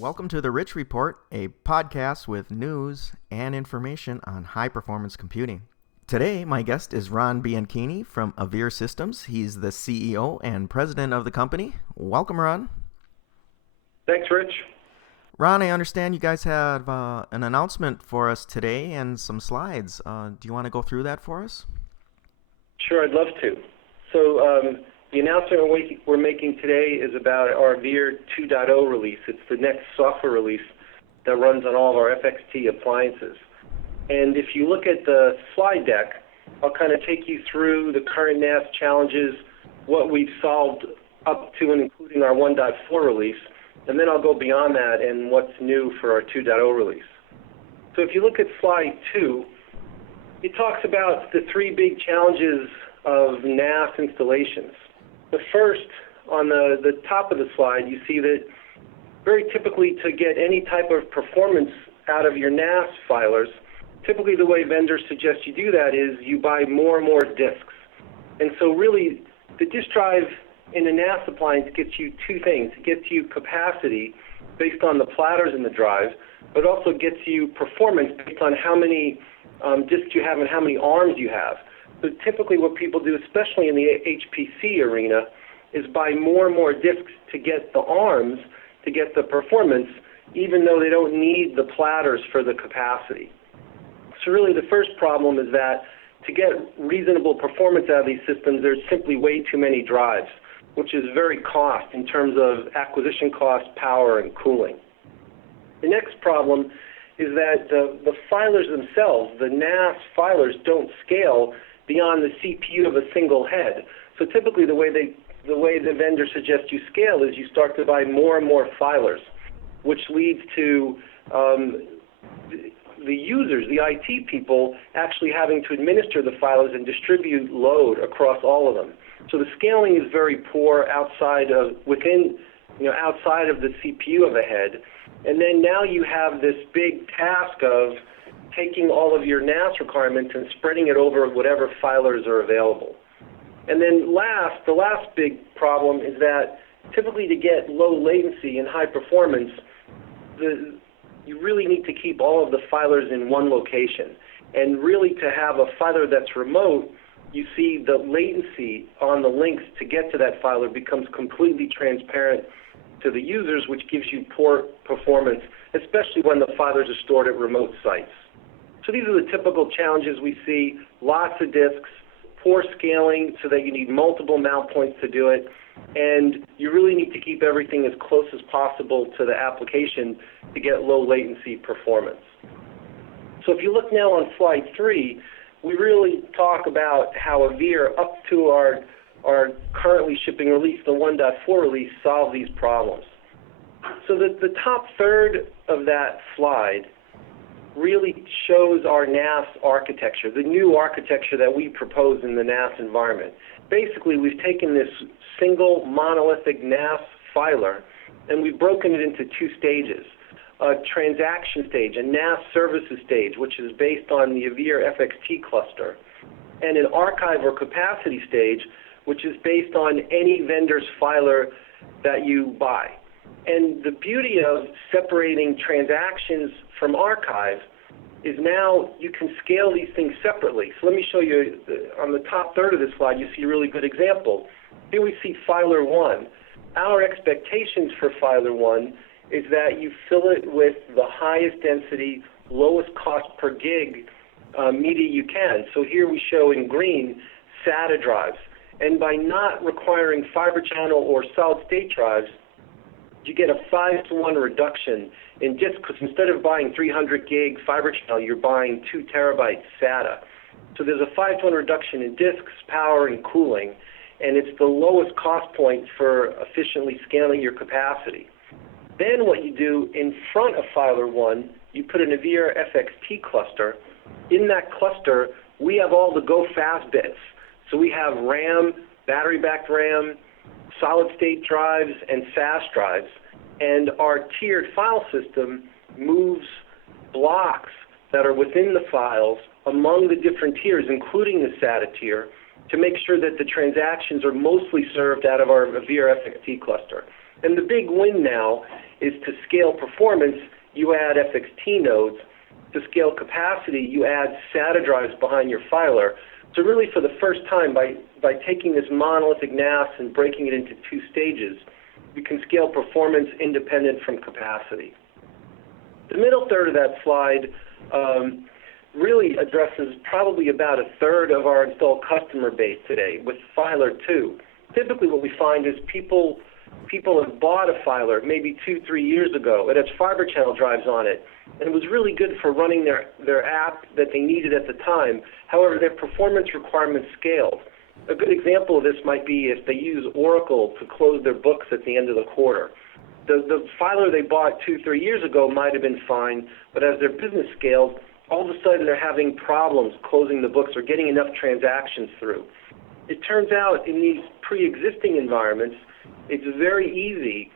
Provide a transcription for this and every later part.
Welcome to the Rich Report, a podcast with news and information on high-performance computing. Today, my guest is Ron Bianchini from Avere Systems. He's the CEO and president of the company. Welcome, Ron. Thanks, Rich. Ron, I understand you guys have an announcement for us today and some slides. Do you want to go through that for us? Sure, I'd love to. So the announcement we're making today is about our Avere 2.0 release. It's the next software release that runs on all of our FXT appliances. And if you look at the slide deck, I'll kind of take you through the current NAS challenges, what we've solved up to and including our 1.4 release, and then I'll go beyond that and what's new for our 2.0 release. So if you look at slide 2, it talks about the three big challenges of NAS installations. The first, on the top of the slide, you see that very typically to get any type of performance out of your NAS filers, typically the way vendors suggest you do that is you buy more and more disks. And so really, the disk drive in a NAS appliance gets you two things. It gets you capacity based on the platters in the drive, but also gets you performance based on how many disks you have and how many arms you have. So typically what people do, especially in the HPC arena, is buy more and more disks to get the arms, to get the performance, even though they don't need the platters for the capacity. So really the first problem is that to get reasonable performance out of these systems, there's simply way too many drives, which is very cost in terms of acquisition cost, power, and cooling. The next problem is that the filers themselves, the NAS filers, don't scale beyond the CPU of a single head. So typically the way the vendor suggests you scale is you start to buy more and more filers, which leads to the users, the IT people, actually having to administer the filers and distribute load across all of them. So the scaling is very poor outside of the CPU of a head. And then now you have this big task of taking all of your NAS requirements and spreading it over whatever filers are available. And then the last big problem is that typically to get low latency and high performance, you really need to keep all of the filers in one location. And really to have a filer that's remote, you see the latency on the links to get to that filer becomes completely transparent to the users, which gives you poor performance, especially when the filers are stored at remote sites. So these are the typical challenges we see: lots of disks, poor scaling so that you need multiple mount points to do it, and you really need to keep everything as close as possible to the application to get low latency performance. So if you look now on slide 3, we really talk about how Avere, up to our currently shipping release, the 1.4 release, solve these problems. So the top third of that slide really shows our NAS architecture, the new architecture that we propose in the NAS environment. Basically, we've taken this single monolithic NAS filer and we've broken it into two stages: a transaction stage, a NAS services stage, which is based on the Avere FXT cluster, and an archive or capacity stage, which is based on any vendor's filer that you buy. And the beauty of separating transactions from archive is now you can scale these things separately. So let me show you, on the top third of this slide, you see a really good example. Here we see filer 1. Our expectations for filer 1 is that you fill it with the highest density, lowest cost per gig media you can. So here we show in green SATA drives. And by not requiring fiber channel or solid state drives, you get a 5-to-1 reduction in disks, because instead of buying 300 gig fiber channel, you're buying 2 terabyte SATA. So there's a 5-to-1 reduction in disks, power, and cooling, and it's the lowest cost point for efficiently scaling your capacity. Then what you do in front of filer 1, you put an Avere FXT cluster. In that cluster, we have all the go-fast bits. So we have RAM, battery-backed RAM, solid-state drives, and SAS drives. And our tiered file system moves blocks that are within the files among the different tiers, including the SATA tier, to make sure that the transactions are mostly served out of our Avere FXT cluster. And the big win now is to scale performance, you add FXT nodes. To scale capacity, you add SATA drives behind your filer. So really for the first time, by taking this monolithic NAS and breaking it into two stages, you can scale performance independent from capacity. The middle third of that slide really addresses probably about a third of our installed customer base today with Filer 2. Typically what we find is people have bought a filer maybe 2-3 years ago. It has fiber channel drives on it, and it was really good for running their app that they needed at the time. However, their performance requirements scaled. A good example of this might be if they use Oracle to close their books at the end of the quarter. The filer they bought 2-3 years ago might have been fine, but as their business scaled, all of a sudden they're having problems closing the books or getting enough transactions through. It turns out in these pre-existing environments, it's very easy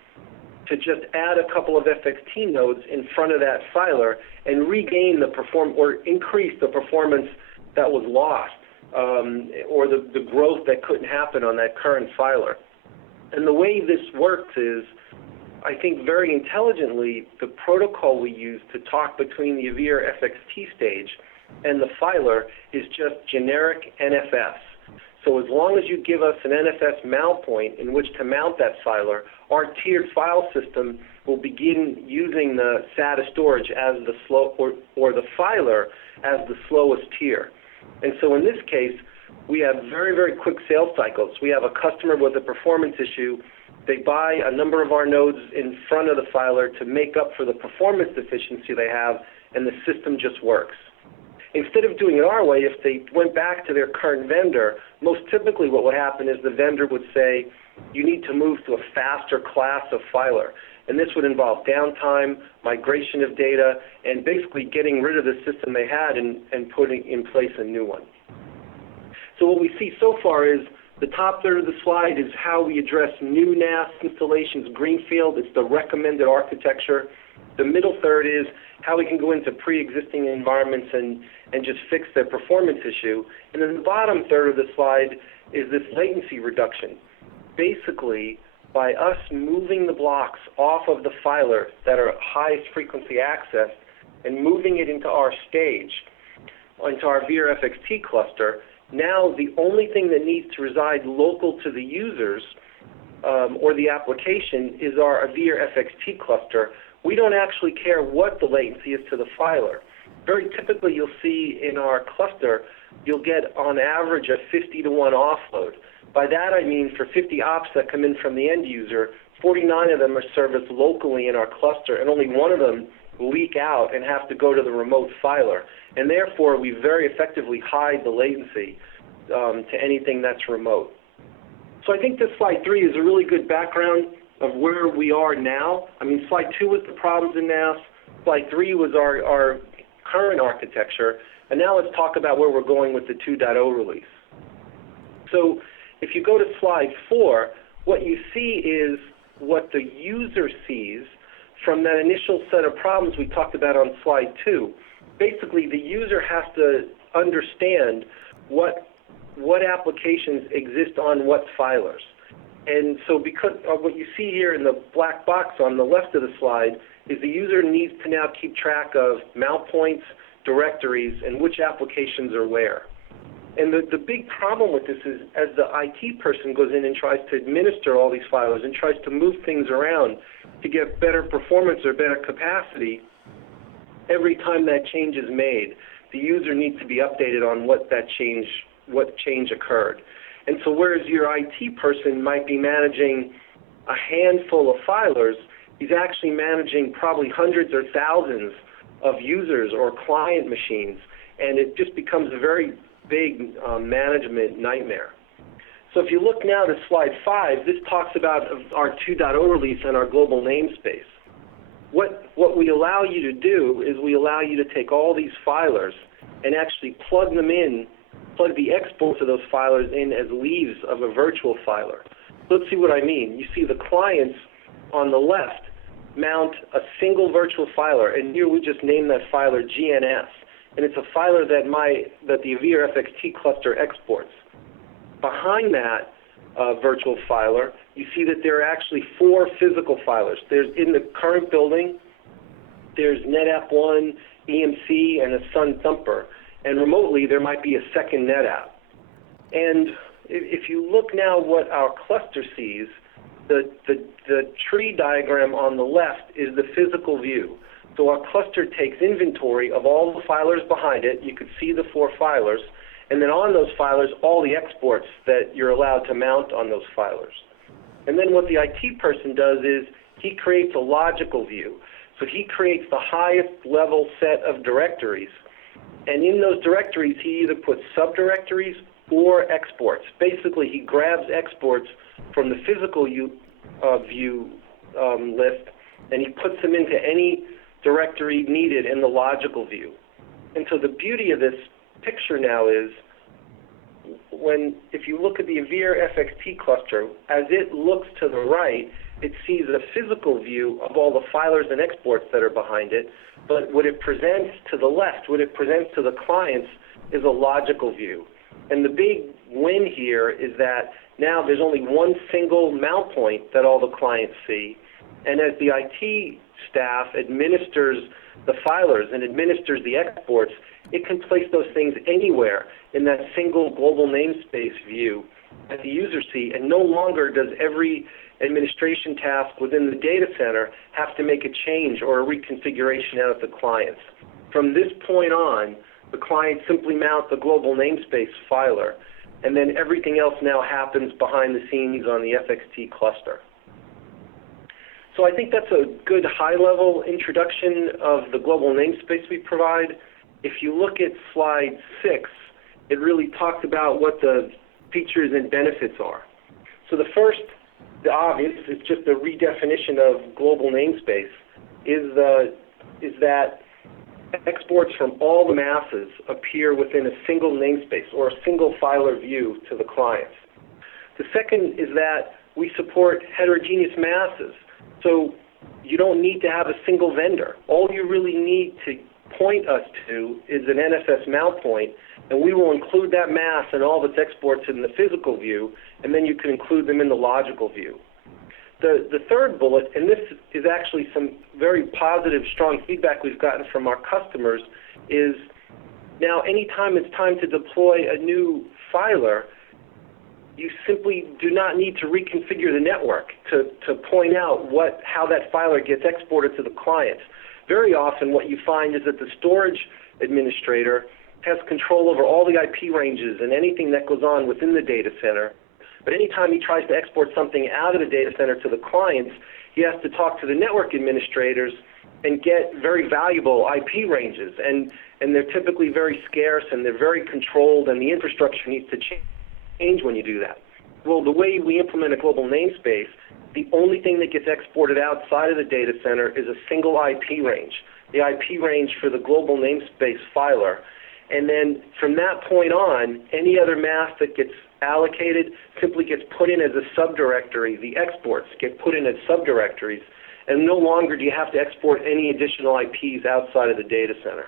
to just add a couple of FXT nodes in front of that filer and regain the or increase the performance that was lost, or the growth that couldn't happen on that current filer. And the way this works is, I think very intelligently, the protocol we use to talk between the Avere FXT stage and the filer is just generic NFS. So as long as you give us an NFS mount point in which to mount that filer, our tiered file system will begin using the SATA storage as the or the filer as the slowest tier. And so in this case, we have very, very quick sales cycles. We have a customer with a performance issue. They buy a number of our nodes in front of the filer to make up for the performance deficiency they have, and the system just works. Instead of doing it our way, if they went back to their current vendor, most typically what would happen is the vendor would say, you need to move to a faster class of filer. And this would involve downtime, migration of data, and basically getting rid of the system they had and putting in place a new one. So what we see so far is the top third of the slide is how we address new NAS installations, greenfield. It's the recommended architecture. The middle third is how we can go into pre-existing environments and just fix their performance issue. And then the bottom third of the slide is this latency reduction. Basically, by us moving the blocks off of the filer that are highest frequency accessed and moving it into our stage, into our VERE FXT cluster, now the only thing that needs to reside local to the users or the application is our Avere FXT cluster. We don't actually care what the latency is to the filer. Very typically you'll see in our cluster, you'll get on average a 50-to-1 offload. By that I mean for 50 ops that come in from the end user, 49 of them are serviced locally in our cluster, and only one of them leak out and have to go to the remote filer. And therefore we very effectively hide the latency to anything that's remote. So I think this slide 3 is a really good background of where we are now. I mean, slide 2 was the problems in NAS. Slide 3 was our current architecture. And now let's talk about where we're going with the 2.0 release. So if you go to slide 4, what you see is what the user sees from that initial set of problems we talked about on slide 2. Basically, the user has to understand what applications exist on what filers. And so because of what you see here in the black box on the left of the slide is the user needs to now keep track of mount points, directories, and which applications are where. And the big problem with this is as the IT person goes in and tries to administer all these filers and tries to move things around to get better performance or better capacity, every time that change is made, the user needs to be updated on what change occurred. And so whereas your IT person might be managing a handful of filers, he's actually managing probably hundreds or thousands of users or client machines, and it just becomes a very big management nightmare. So if you look now to slide 5, this talks about our 2.0 release and our global namespace. What we allow you to do is we allow you to take all these filers and actually plug the exports of those filers in as leaves of a virtual filer. Let's see what I mean. You see the clients on the left mount a single virtual filer, and here we just name that filer GNS. And it's a filer that the Avere FXT cluster exports. Behind that, virtual filer, you see that there are actually 4 physical filers. There's in the current building, there's NetApp 1, EMC, and a Sun Thumper. And remotely, there might be a second NetApp. And if you look now what our cluster sees, the tree diagram on the left is the physical view. So our cluster takes inventory of all the filers behind it. You could see the 4 filers. And then on those filers, all the exports that you're allowed to mount on those filers. And then what the IT person does is he creates a logical view. So he creates the highest level set of directories. And in those directories, he either puts subdirectories or exports. Basically, he grabs exports from the physical view list, and he puts them into any directory needed in the logical view. And so the beauty of this picture now is if you look at the Avere FXT cluster, as it looks to the right, it sees a physical view of all the filers and exports that are behind it, but what it presents to the left, what it presents to the clients, is a logical view. And the big win here is that now there's only one single mount point that all the clients see, and as the IT staff administers the filers and administers the exports, it can place those things anywhere in that single global namespace view that the users see, and no longer does every administration task within the data center have to make a change or a reconfiguration out of the clients. From this point on, the clients simply mount the global namespace filer, and then everything else now happens behind the scenes on the FXT cluster. So I think that's a good high-level introduction of the global namespace we provide. If you look at slide 6, it really talks about what the features and benefits are. So the first, the obvious, is just a redefinition of global namespace, is that exports from all the masses appear within a single namespace or a single filer view to the clients. The second is that we support heterogeneous masses. So you don't need to have a single vendor. All you really need to point us to is an NFS mount point, and we will include that mass and all of its exports in the physical view, and then you can include them in the logical view. The third bullet, and this is actually some very positive, strong feedback we've gotten from our customers, is now anytime it's time to deploy a new filer, you simply do not need to reconfigure the network to point out how that filer gets exported to the client. Very often what you find is that the storage administrator has control over all the IP ranges and anything that goes on within the data center. But anytime he tries to export something out of the data center to the clients, he has to talk to the network administrators and get very valuable IP ranges. And they're typically very scarce, and they're very controlled, and the infrastructure needs to change when you do that. Well, the way we implement a global namespace, the only thing that gets exported outside of the data center is a single IP range, the IP range for the global namespace filer. And then from that point on, any other mask that gets allocated simply gets put in as a subdirectory. The exports get put in as subdirectories, and no longer do you have to export any additional IPs outside of the data center.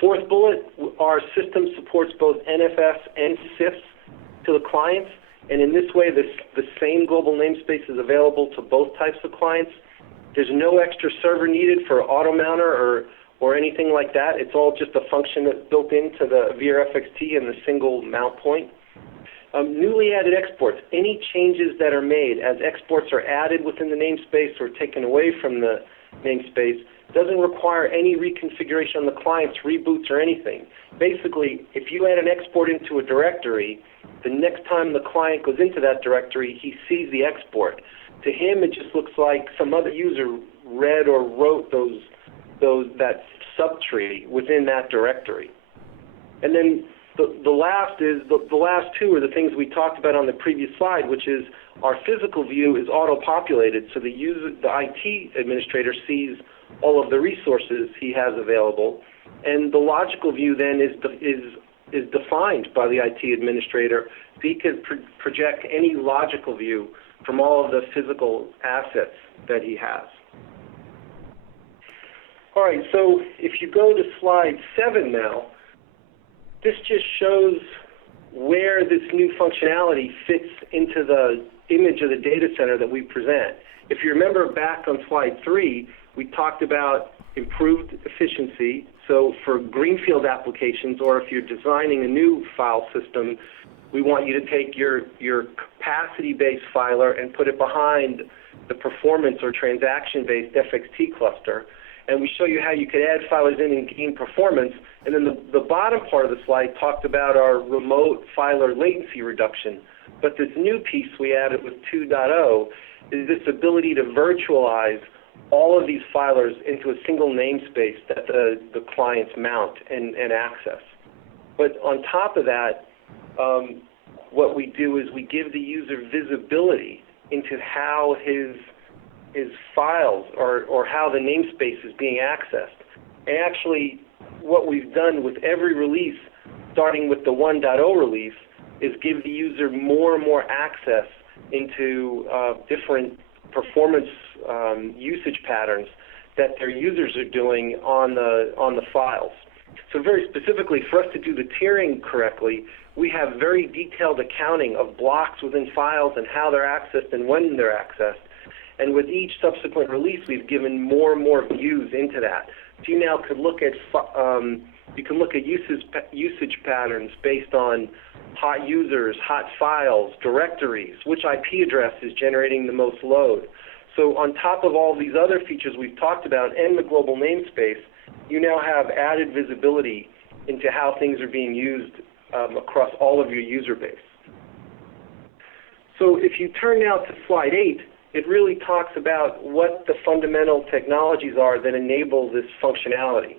Fourth bullet, our system supports both NFS and CIFS to the clients, and in this way, the same global namespace is available to both types of clients. There's no extra server needed for auto mounter or anything like that. It's all just a function that's built into the Avere FXT and the single mount point. Newly added exports, any changes that are made as exports are added within the namespace or taken away from the namespace doesn't require any reconfiguration on the client's reboots or anything. Basically, if you add an export into a directory, the next time the client goes into that directory, he sees the export. To him, it just looks like some other user read or wrote that subtree within that directory. And then the last two are the things we talked about on the previous slide, which is our physical view is auto-populated, so the IT administrator sees all of the resources he has available, and the logical view then is defined by the IT administrator, so he can project any logical view from all of the physical assets that he has. All right, so if you go to slide 7 now, this just shows where this new functionality fits into the image of the data center that we present. If you remember back on slide 3, we talked about improved efficiency. So for greenfield applications, or if you're designing a new file system, we want you to take your capacity-based filer and put it behind the performance or transaction-based FXT cluster. And we show you how you could add filers in and gain performance. And then the bottom part of the slide talked about our remote filer latency reduction. But this new piece we added with 2.0 is this ability to virtualize all of these filers into a single namespace that the clients mount and access. But on top of that, what we do is we give the user visibility into how his files or how the namespace is being accessed. And actually, what we've done with every release, starting with the 1.0 release, is give the user more and more access into different performance usage patterns that their users are doing on the files. So very specifically, for us to do the tiering correctly, we have very detailed accounting of blocks within files and how they're accessed and when they're accessed. And with each subsequent release, we've given more and more views into that. So you now could look at usage patterns based on hot users, hot files, directories, which IP address is generating the most load. So on top of all these other features we've talked about and the global namespace, you now have added visibility into how things are being used across all of your user base. So if you turn now to slide 8, it really talks about what the fundamental technologies are that enable this functionality.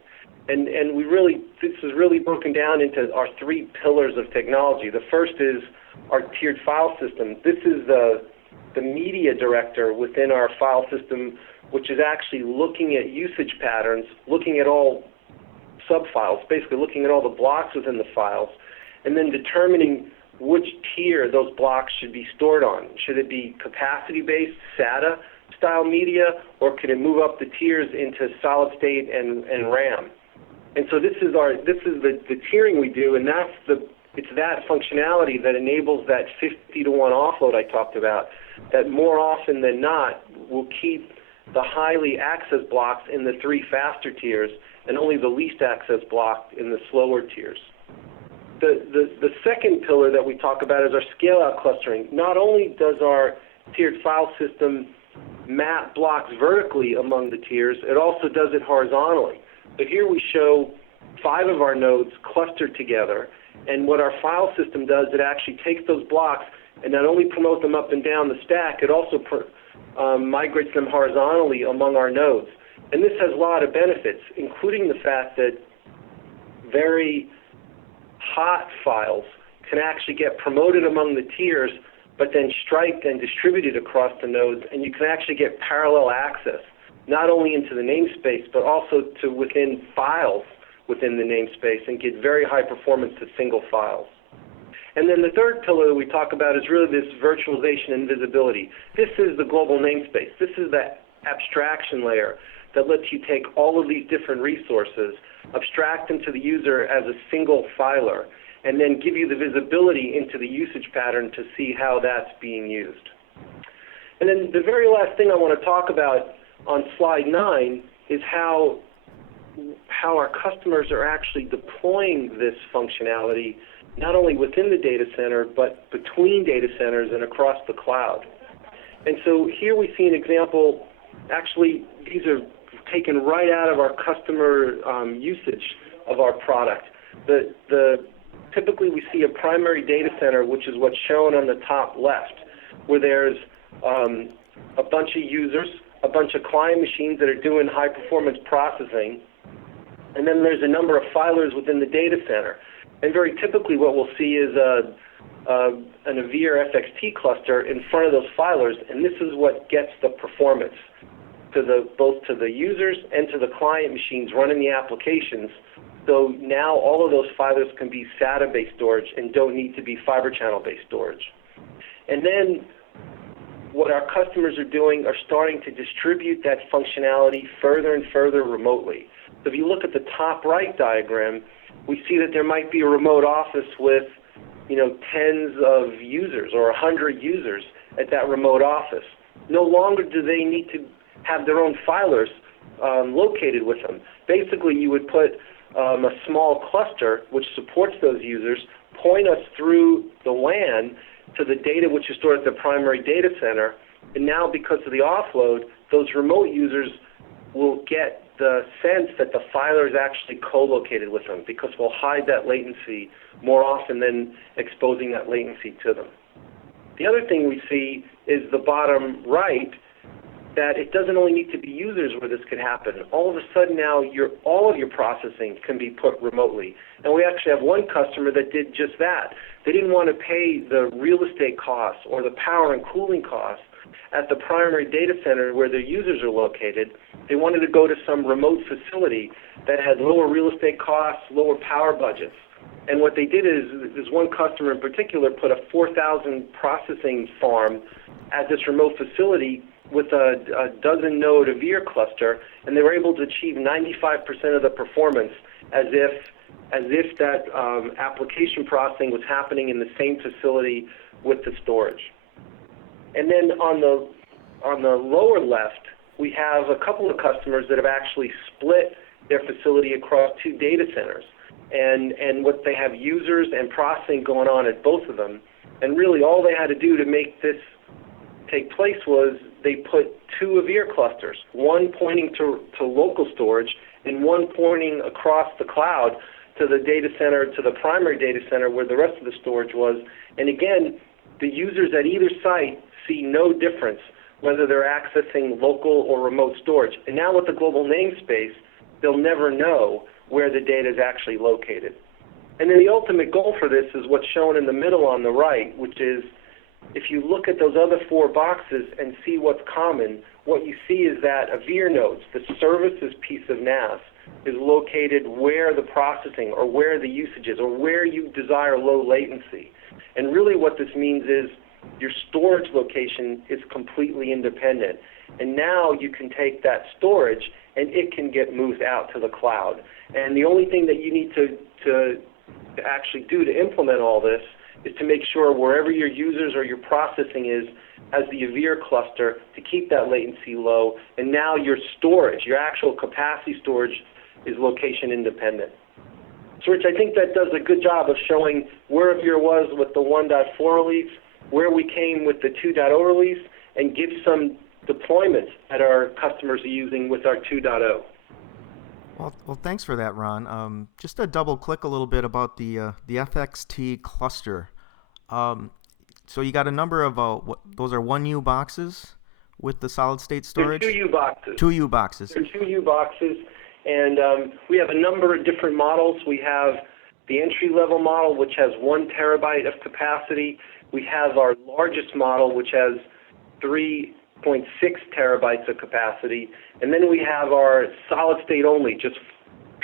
And this is really broken down into our 3 pillars of technology. The first is our tiered file system. This is the media director within our file system, which is actually looking at usage patterns, looking at all subfiles, basically looking at all the blocks within the files, and then determining which tier those blocks should be stored on. Should it be capacity-based SATA style media, or can it move up the tiers into solid state and RAM? And so this is the tiering we do, and it's that functionality that enables that 50-to-1 offload I talked about, that more often than not will keep the highly accessed blocks in the 3 faster tiers and only the least accessed block in the slower tiers. The second pillar that we talk about is our scale-out clustering. Not only does our tiered file system map blocks vertically among the tiers, it also does it horizontally. So here we show 5 of our nodes clustered together, and what our file system does, it actually takes those blocks and not only promotes them up and down the stack, it also migrates them horizontally among our nodes. And this has a lot of benefits, including the fact that very hot files can actually get promoted among the tiers, but then striped and distributed across the nodes, and you can actually get parallel access, not only into the namespace, but also to within files within the namespace, and get very high performance to single files. And then the third pillar that we talk about is really this virtualization and visibility. This is the global namespace. This is the abstraction layer that lets you take all of these different resources, abstract them to the user as a single filer, and then give you the visibility into the usage pattern to see how that's being used. And then the very last thing I want to talk about on slide 9 is how our customers are actually deploying this functionality not only within the data center, but between data centers and across the cloud. And so here we see an example. Actually, these are taken right out of our customer usage of our product. Typically, we see a primary data center, which is what's shown on the top left, where there's a bunch of users, a bunch of client machines that are doing high-performance processing, and then there's a number of filers within the data center. And very typically what we'll see is an Avere FXT cluster in front of those filers, and this is what gets the performance both to the users and to the client machines running the applications. So now all of those filers can be SATA-based storage and don't need to be fiber channel-based storage. And then what our customers are doing are starting to distribute that functionality further and further remotely. So if you look at the top right diagram, we see that there might be a remote office with tens of users or 100 users at that remote office. No longer do they need to have their own filers located with them. Basically, you would put a small cluster which supports those users, point us through the LAN to the data which is stored at the primary data center, and now because of the offload, those remote users will get the sense that the filer is actually co-located with them, because we'll hide that latency more often than exposing that latency to them. The other thing we see is the bottom right, that it doesn't only need to be users where this could happen. All of a sudden now, all of your processing can be put remotely. And we actually have one customer that did just that. They didn't want to pay the real estate costs or the power and cooling costs at the primary data center where their users are located. They wanted to go to some remote facility that had lower real estate costs, lower power budgets. And what they did is, this one customer in particular put a 4,000 processing farm at this remote facility with a dozen node Avere cluster, and they were able to achieve 95% of the performance as if that application processing was happening in the same facility with the storage. And then on the lower left, we have a couple of customers that have actually split their facility across two data centers, and what they have users and processing going on at both of them. And really all they had to do to make this take place was they put two Avere clusters, one pointing to local storage and one pointing across the cloud to the data center, to the primary data center where the rest of the storage was. And again, the users at either site see no difference whether they're accessing local or remote storage. And now with the global namespace, they'll never know where the data is actually located. And then the ultimate goal for this is what's shown in the middle on the right, which is if you look at those other four boxes and see what's common, what you see is that Avere nodes, the services piece of NAS, is located where the processing or where the usage is or where you desire low latency. And really what this means is your storage location is completely independent. And now you can take that storage and it can get moved out to the cloud. And the only thing that you need to actually do to implement all this is to make sure wherever your users or your processing is as the Avere cluster to keep that latency low, and now your storage, your actual capacity storage, is location independent. So Rich, I think that does a good job of showing where Avere was with the 1.4 release, where we came with the 2.0 release, and give some deployments that our customers are using with our 2.0. Well, thanks for that, Ron. Just to double click a little bit about the FXT cluster. So you got a number of those are 1U boxes with the solid state storage. They're 2U boxes. 2U boxes. They're 2U boxes, and we have a number of different models. We have the entry level model, which has 1 terabyte of capacity. We have our largest model, which has 3.6 terabytes of capacity, and then we have our solid state only, just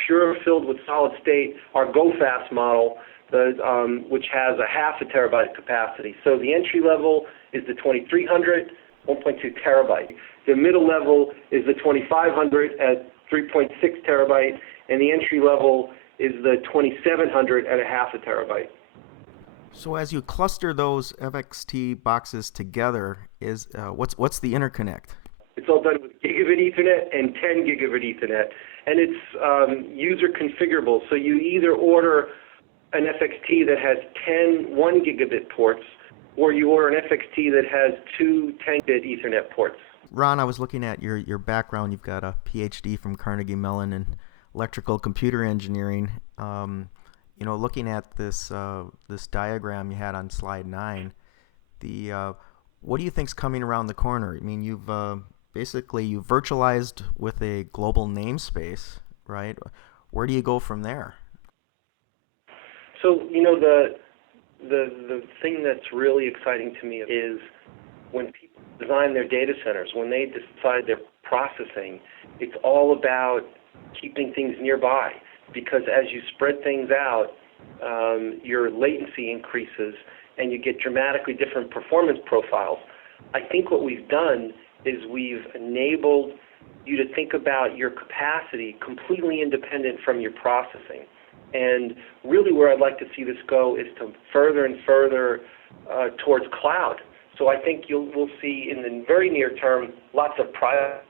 pure filled with solid state, our Go Fast model, which has a half a terabyte capacity. So the entry level is the 2300, 1.2 terabyte. The middle level is the 2500 at 3.6 terabyte, and the entry level is the 2700 at a half a terabyte. So as you cluster those FXT boxes together, is what's the interconnect? It's all done with gigabit Ethernet and 10 gigabit Ethernet, and it's user configurable. So you either order an FXT that has 1 gigabit ports, or you order an FXT that has 2 10-gigabit Ethernet ports. Ron, I was looking at your background. You've got a PhD from Carnegie Mellon in electrical computer engineering. Looking at this diagram you had on slide 9, what do you think's coming around the corner? I mean, you've virtualized with a global namespace, right? Where do you go from there? So, the thing that's really exciting to me is when people design their data centers, when they decide their processing, it's all about keeping things nearby, because as you spread things out, your latency increases and you get dramatically different performance profiles. I think what we've done is we've enabled you to think about your capacity completely independent from your processing. And really where I'd like to see this go is to further and further towards cloud. So I think we'll see in the very near term lots of private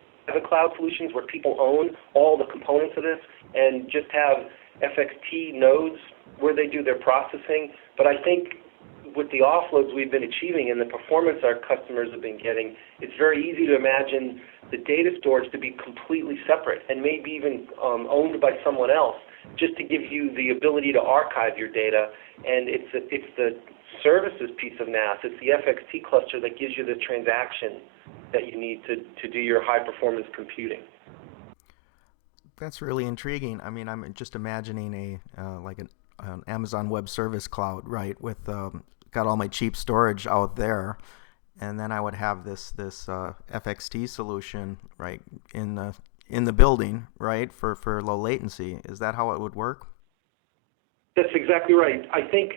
cloud solutions where people own all the components of this and just have FXT nodes where they do their processing. But I think with the offloads we've been achieving and the performance our customers have been getting, it's very easy to imagine the data storage to be completely separate and maybe even owned by someone else, just to give you the ability to archive your data. And it's the services piece of NAS, it's the FXT cluster that gives you the transaction that you need to do your high-performance computing. That's really intriguing. I mean, I'm just imagining an Amazon Web Service cloud, right, with got all my cheap storage out there, and then I would have this FXT solution, right, in the building, right, for low latency. Is that how it would work? That's exactly right. I think,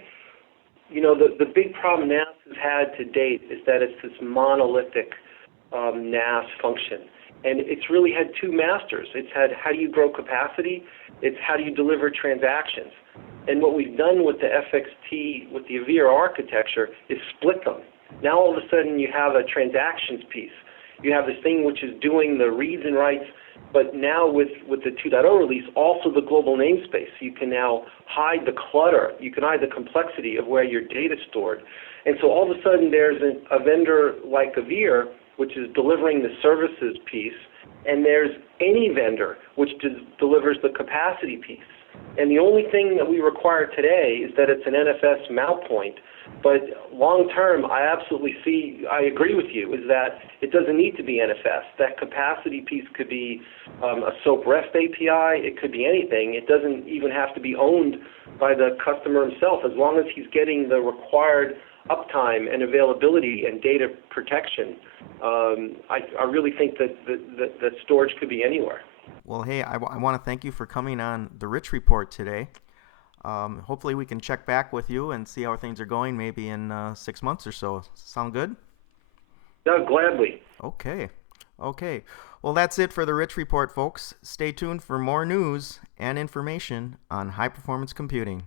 the big problem NAS has had to date is that it's this monolithic NAS function. And it's really had two masters. It's had how do you grow capacity, it's how do you deliver transactions. And what we've done with the FXT, with the Avere architecture, is split them. Now all of a sudden you have a transactions piece. You have this thing which is doing the reads and writes, but now with the 2.0 release, also the global namespace. You can now hide the clutter. You can hide the complexity of where your data is stored. And so all of a sudden there's a vendor like Avere, which is delivering the services piece, and there's any vendor which delivers the capacity piece. And the only thing that we require today is that it's an NFS mount point. But long term, I agree with you, is that it doesn't need to be NFS. That capacity piece could be a SOAP REST API. It could be anything. It doesn't even have to be owned by the customer himself, as long as he's getting the required uptime and availability and data protection. I really think that storage could be anywhere. Well, hey, I want to thank you for coming on the Rich Report today. Hopefully we can check back with you and see how things are going maybe in 6 months or so. Sound good? No, gladly. Okay. Well, that's it for the Rich Report, folks. Stay tuned for more news and information on high-performance computing.